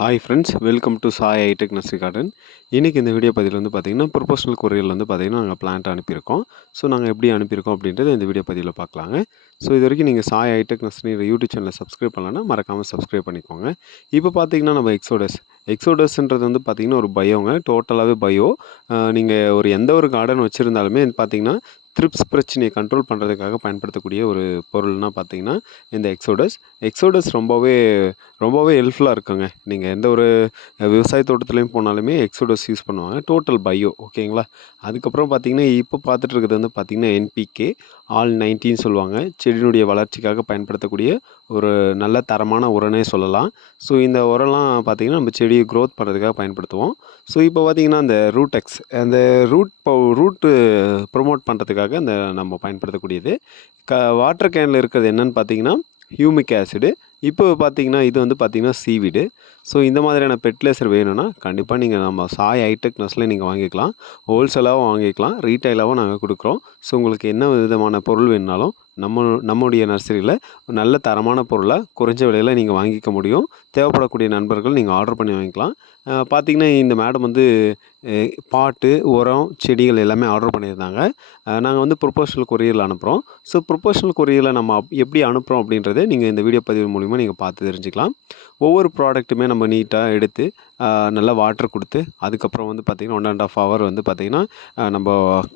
Hi friends welcome to Sai itech nursery garden இன்றைக்கி இந்த video பதிவில் வந்து பார்த்திங்கன்னா ப்ரொபோஷனல் கொரியரில் வந்து பார்த்திங்கன்னா நாங்கள் பிளான்ட் அனுப்பியிருக்கோம். ஸோ நாங்கள் எப்படி அனுப்பியிருக்கோம் அப்படின்றத இந்த வீடியோ பதிவில் பார்க்கலாங்க ஸோ இது வரைக்கும் நீங்கள் சாய் ஐடெக் நர்சரி யூடியூப் சேனலில் சப்ஸ்கிரைப் பண்ணலன்னா மறக்காமல் சப்ஸ்கிரைப் பண்ணிக்கோங்க. இப்போ பார்த்தீங்கன்னா நம்ம எக்ஸோடஸ் எக்ஸோடஸ்ன்றது வந்து பார்த்திங்கன்னா ஒரு பயோங்க டோட்டலாகவே பயோ நீங்கள் ஒரு எந்த ஒரு கார்டன் வச்சுருந்தாலுமே பார்த்தீங்கன்னா த்ரிப்ஸ் பிரச்சனையை கண்ட்ரோல் பண்ணுறதுக்காக பயன்படுத்தக்கூடிய ஒரு பொருள்னால் பார்த்தீங்கன்னா இந்த எக்ஸோடஸ் எக்ஸோடஸ் ரொம்பவே ரொம்பவே ஹெல்ப்ஃபுல்லாக இருக்குங்க. நீங்கள் எந்த ஒரு விவசாய தோட்டத்துலேயும் போனாலுமே எக்ஸோடஸ் யூஸ் பண்ணுவாங்க. டோட்டல் பயோ ஓகேங்களா? அதுக்கப்புறம் பார்த்தீங்கன்னா இப்போ பார்த்துட்டு இருக்கிறது வந்து பார்த்திங்கன்னா என்பிகே ஆல் நைன்டீன் சொல்லுவாங்க. செடியினுடைய வளர்ச்சிக்காக பயன்படுத்தக்கூடிய ஒரு நல்ல தரமான உரனே சொல்லலாம். ஸோ இந்த உரம்லாம் பார்த்திங்கன்னா நம்ம செடியை க்ரோத் பண்ணுறதுக்காக பயன்படுத்துவோம். ஸோ இப்போ பார்த்திங்கன்னா அந்த ரூட்டெக்ஸ் அந்த ரூட் ரூட்டு ப்ரொமோட் பண்ணுறதுக்காக அந்த நம்ம பயன்படுத்தக்கூடியது. க வாட்டர் கேனில் இருக்கிறது என்னென்னு பார்த்தீங்கன்னா ஹியூமிக் ஆசிடு இப்போ பார்த்தீங்கன்னா இது வந்து பார்த்தீங்கன்னா சீவிடு ஸோ இந்த மாதிரியான பெட்லேசர் வேணும்னா கண்டிப்பாக நீங்கள் நம்ம சாய் ஹைடெக் நர்ஸில் நீங்கள் வாங்கிக்கலாம். ஹோல்சேலாகவும் வாங்கிக்கலாம். ரீட்டைலாகவும் நாங்கள் கொடுக்குறோம். ஸோ உங்களுக்கு என்ன விதமான பொருள் வேணுனாலும் நம்ம நம்முடைய நர்சரியில் நல்ல தரமான பொருளை குறைஞ்ச விலையில் நீங்கள் வாங்கிக்க முடியும். தேவைப்படக்கூடிய நண்பர்கள் நீங்கள் ஆர்டர் பண்ணி வாங்கிக்கலாம். பார்த்திங்கன்னா இந்த மேடம் வந்து பாட்டு உரம் செடிகள் எல்லாமே ஆர்டர் பண்ணியிருந்தாங்க. நாங்கள் வந்து ப்ரொபோஷனல் கொரியரில் அனுப்புகிறோம் ஸோ ப்ரொபோஷனல் கொரியரில் நம்ம எப்படி அனுப்புகிறோம் அப்படின்றத நீங்கள் இந்த வீடியோ பதிவு மூலிமா நீங்கள் பார்த்து தெரிஞ்சுக்கலாம். ஒவ்வொரு ப்ராடக்ட்டுமே நம்ம நீட்டாக எடுத்து நல்லா வாட்டர் கொடுத்து அதுக்கப்புறம் வந்து பார்த்திங்கன்னா ஒன் அண்ட் ஆஃப் ஹவர் வந்து பார்த்திங்கன்னா நம்ம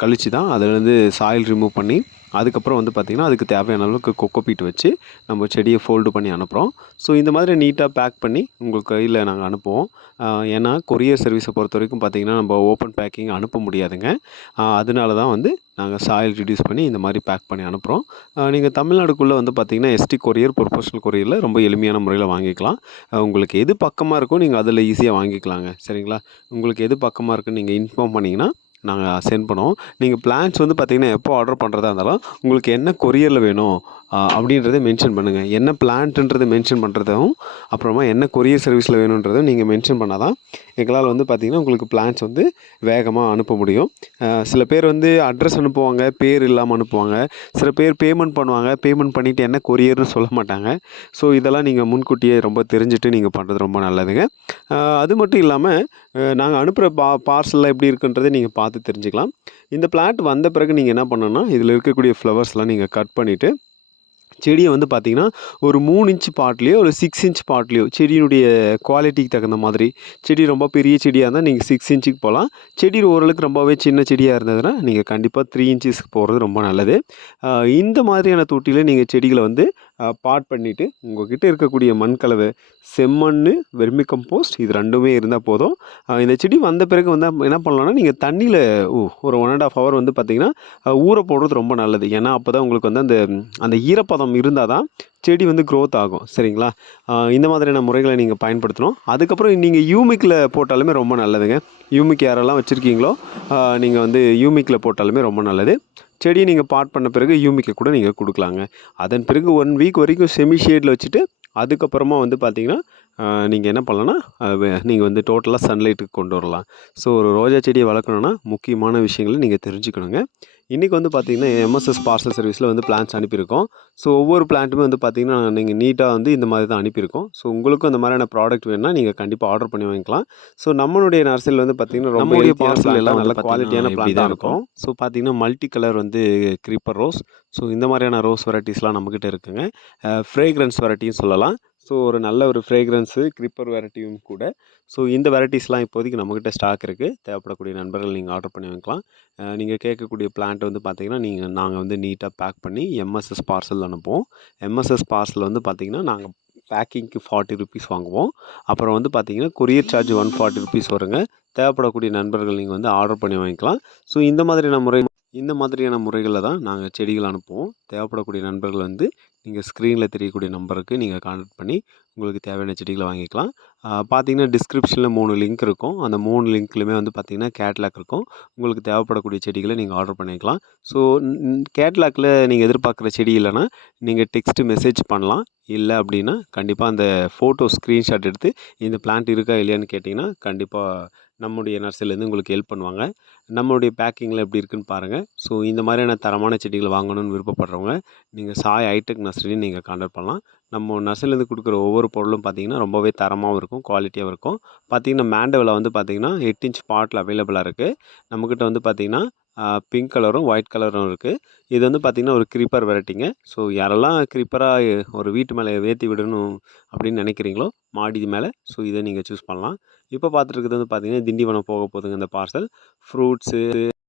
கழிச்சு தான் அதிலேருந்து சாயில் ரிமூவ் பண்ணி அதுக்கப்புறம் வந்து பார்த்திங்கன்னா அதுக்கு தேவையான அளவுக்கு கொக்கோபீட் வச்சு நம்ம செடியை ஃபோல்டு பண்ணி அனுப்புகிறோம் ஸோ இந்த மாதிரி நீட்டாக பேக் பண்ணி உங்கள் கையில் நாங்கள் அனுப்புவோம். ஏன்னா கொரியர் சர்வீஸை பொறுத்த வரைக்கும் பார்த்திங்கன்னா நம்ம ஓப்பன் பேக்கிங் அனுப்ப முடியாதுங்க. அதனால தான் வந்து நாங்கள் சாயில் ரிடியூஸ் பண்ணி இந்த மாதிரி பேக் பண்ணி அனுப்புகிறோம் நீங்கள் தமிழ்நாடுக்குள்ளே வந்து பார்த்திங்கன்னா எஸ்டி கொரியர் ப்ரொஃபஷனல் கொரியரில் ரொம்ப எளிமையான முறையில் வாங்கிக்கலாம். உங்களுக்கு எது பக்கமாக இருக்கோ நீங்கள் அதில் ஈஸியாக வாங்கிக்கலாங்க. சரிங்களா? உங்களுக்கு எது பக்கமாக இருக்குன்னு நீங்கள் இன்ஃபார்ம் பண்ணிங்கன்னா நாங்கள் சென்ட் பண்ணுவோம். நீங்கள் பிளான்ஸ் வந்து பார்த்திங்கன்னா எப்போ ஆர்டர் பண்ணுறதா இருந்தாலும் உங்களுக்கு என்ன கொரியரில் வேணும் அப்படின்றத மென்ஷன் பண்ணுங்கள் என்ன பிளான்ட்டுன்றதை மென்ஷன் பண்ணுறதும் அப்புறமா என்ன கொரியர் சர்வீஸில் வேணுன்றதும் நீங்கள் மென்ஷன் பண்ணால் தான் எங்களால் வந்து பார்த்திங்கன்னா உங்களுக்கு பிளான்ஸ் வந்து வேகமாக அனுப்ப முடியும். சில பேர் வந்து அட்ரஸ் அனுப்புவாங்க பேர் இல்லாமல் அனுப்புவாங்க. சில பேர் பேமெண்ட் பண்ணுவாங்க பேமெண்ட் பண்ணிவிட்டு என்ன கொரியர்னு சொல்ல மாட்டாங்க. ஸோ இதெல்லாம் நீங்கள் முன்கூட்டியே ரொம்ப தெரிஞ்சுட்டு நீங்கள் பண்ணுறது ரொம்ப நல்லதுங்க. அது மட்டும் இல்லாமல் நாங்கள் அனுப்புகிற பா பார்சலில் எப்படி இருக்குன்றதை நீங்கள் பார்த்து தெரிஞ்சுக்கலாம். இந்த பிளான்ட் வந்த பிறகு நீங்கள் என்ன பண்ணணும்னா இதில் இருக்கக்கூடிய ஃப்ளவர்ஸ்லாம் நீங்கள் கட் பண்ணிவிட்டு செடியை வந்து பார்த்திங்கன்னா ஒரு மூணு இன்ச் பாட்லேயோ ஒரு சிக்ஸ் இன்ச் பாட்லேயோ செடியினுடைய குவாலிட்டிக்கு தகுந்த மாதிரி செடி ரொம்ப பெரிய செடியாக இருந்தால் நீங்கள் சிக்ஸ் இன்ச்சுக்கு போகலாம் செடி ஓரளவுக்கு ரொம்பவே சின்ன செடியாக இருந்ததுன்னா நீங்கள் கண்டிப்பாக த்ரீ இன்ச்சஸ்க்கு போகிறது ரொம்ப நல்லது. இந்த மாதிரியான தொட்டியில் நீங்கள் செடிகளை வந்து பாட் பண்ணிவிட்டு உங்கள்கிட்ட இருக்கக்கூடிய மண் கலவை செம்மண் வெர்மி கம்போஸ்ட் இது ரெண்டுமே இருந்தால் போதும். இந்த செடி வந்த பிறகு வந்து என்ன பண்ணலாம்னா நீங்கள் தண்ணியில் ஒரு ஒன் அண்ட் ஆஃப் ஹவர் வந்து பார்த்திங்கன்னா ஊற போடுறது ரொம்ப நல்லது. ஏன்னா அப்போ தான் உங்களுக்கு வந்து அந்த அந்த ஈரப்பதம் இருந்தால் தான் செடி வந்து க்ரோத் ஆகும். சரிங்களா? இந்த மாதிரியான முறைகளை நீங்கள் பயன்படுத்தணும். அதுக்கப்புறம் நீங்கள் யூமிக்கில் போட்டாலுமே ரொம்ப நல்லதுங்க. யூமிக் யாரெல்லாம் வச்சுருக்கீங்களோ நீங்கள் வந்து யூமிக்கில் போட்டாலுமே ரொம்ப நல்லது. செடியை நீங்கள் பாட் பண்ண பிறகு யூமிக்கை கூட நீங்கள் கொடுக்கலாங்க. அதன் பிறகு ஒன் வீக் வரைக்கும் செமி ஷேடில் வச்சுட்டு அதுக்கப்புறமா வந்து பார்த்திங்கன்னா நீங்கள் என்ன பண்ணலான்னா நீங்கள் வந்து டோட்டலாக சன்லைட்டுக்கு கொண்டு வரலாம். ஸோ ஒரு ரோஜா செடியை வளர்க்கணுன்னா முக்கியமான விஷயங்களை நீங்கள் தெரிஞ்சுக்கணுங்க. இன்றைக்கி வந்து பார்த்திங்கன்னா எம்எஸ்எஸ் பார்சல் சர்வீஸில் வந்து பிளான்ஸ் அனுப்பியிருக்கோம். ஸோ ஒவ்வொரு பிளான்ட்டுமே வந்து பார்த்திங்கன்னா நீங்கள் நீட்டாக வந்து இந்த மாதிரி தான் அனுப்பியிருக்கோம். ஸோ உங்களுக்கும் இந்த மாதிரியான ப்ராடக்ட் வேணுன்னா நீங்கள் கண்டிப்பாக ஆர்டர் பண்ணி வாங்கிக்கலாம். ஸோ நம்மளுடைய நர்சரியில் வந்து பார்த்திங்கன்னா நம்மளுடைய பார்சல் எல்லாம் நல்ல குவாலிட்டியான பிளான் தான் இருக்கும். ஸோ பார்த்திங்கன்னா மல்டி கலர் வந்து க்ரீப்பர் ரோஸ் ஸோ இந்த மாதிரியான ரோஸ் வெரைட்டிஸ்லாம் நம்மக்கிட்ட இருக்குங்க. ஃப்ரேக்ரன்ஸ் வெரைட்டியும் சொல்லலாம். ஸோ ஒரு நல்ல ஒரு ஃப்ரேக்ரன்ஸு க்ரிப்பர் வெரைட்டியும் கூட. ஸோ இந்த வெரைட்டிஸ்லாம் இப்போதைக்கு நம்மக்கிட்ட ஸ்டாக் இருக்குது தேவைப்படக்கூடிய நண்பர்கள் நீங்கள் ஆர்டர் பண்ணி வாங்கிக்கலாம். நீங்கள் கேட்கக்கூடிய பிளான்ட் வந்து பார்த்திங்கன்னா நீங்கள் நாங்கள் வந்து நீட்டாக பேக் பண்ணி எம்எஸ்எஸ் பார்சல் அனுப்புவோம். எம்எஸ்எஸ் பார்சல் வந்து பார்த்திங்கன்னா நாங்கள் பேக்கிங்க்கு ஃபார்ட்டி ருபீஸ் வாங்குவோம். அப்புறம் வந்து பார்த்திங்கன்னா courier charge one forty rupees வருங்க. தேவைப்படக்கூடிய நண்பர்கள் நீங்கள் வந்து ஆர்டர் பண்ணி வாங்கிக்கலாம். ஸோ இந்த மாதிரியான முறை இந்த மாதிரியான முறைகளில் தான் நாங்கள் செடிகள் அனுப்புவோம். தேவைப்படக்கூடிய நண்பர்கள் வந்து நீங்கள் ஸ்க்ரீனில் தெரியக்கூடிய நம்பருக்கு நீங்கள் கான்டாக்ட் பண்ணி உங்களுக்கு தேவையான செடிகளை வாங்கிக்கலாம். பார்த்தீங்கன்னா டிஸ்கிரிப்ஷனில் மூணு லிங்க் இருக்கும். அந்த மூணு லிங்க்லையுமே வந்து பார்த்திங்கன்னா கேட்லாக் இருக்கும். உங்களுக்கு தேவைப்படக்கூடிய செடிகளை நீங்கள் ஆர்டர் பண்ணிக்கலாம். ஸோ கேட்லாக்கில் நீங்கள் எதிர்பார்க்குற செடி இல்லைன்னா நீங்கள் டெக்ஸ்ட்டு மெசேஜ் பண்ணலாம். இல்லை அப்படின்னா கண்டிப்பாக அந்த ஃபோட்டோ ஸ்க்ரீன்ஷாட் எடுத்து இந்த பிளான்ட் இருக்கா இல்லையான்னு கேட்டிங்கன்னா கண்டிப்பாக நம்முடைய நர்சரிலேருந்து உங்களுக்கு ஹெல்ப் பண்ணுவாங்க. நம்மளுடைய பேக்கிங்கில் எப்படி இருக்குன்னு பாருங்கள் ஸோ இந்த மாதிரியான தரமான செடிகள் வாங்கணும்னு விருப்பப்படுறவங்க நீங்கள் சாய் ஹைடெக் நர்சரின்னு நீங்கள் கான்டாக்ட் பண்ணலாம். நம்ம நர்சரிலேருந்து கொடுக்குற ஒவ்வொரு பொருளும் பார்த்திங்கன்னா ரொம்பவே தரமாகவும் இருக்கும் குவாலிட்டியாகவும் இருக்கும். பார்த்திங்கன்னா மேண்டவில் வந்து பார்த்திங்கன்னா எட்டு இன்ச் பாட்டில் அவைலபிளாக இருக்குது நம்மக்கிட்ட வந்து பார்த்திங்கன்னா பிங்க் கலரும் ஒயிட் கலரும் இருக்குது இது வந்து பார்த்திங்கன்னா ஒரு க்ரீப்பர் வெரைட்டிங்க. ஸோ யாரெல்லாம் க்ரீப்பராக ஒரு வீட்டு மேலே ஏற்றி விடணும் அப்படின்னு நினைக்கிறீங்களோ மாடி மேலே ஸோ இதை நீங்கள் சூஸ் பண்ணலாம். இப்போ பார்த்துட்டு இருக்கிறது வந்து பார்த்திங்கன்னா திண்டிவனம் போக போகுதுங்க இந்த பார்சல் ஃப்ரூட்ஸு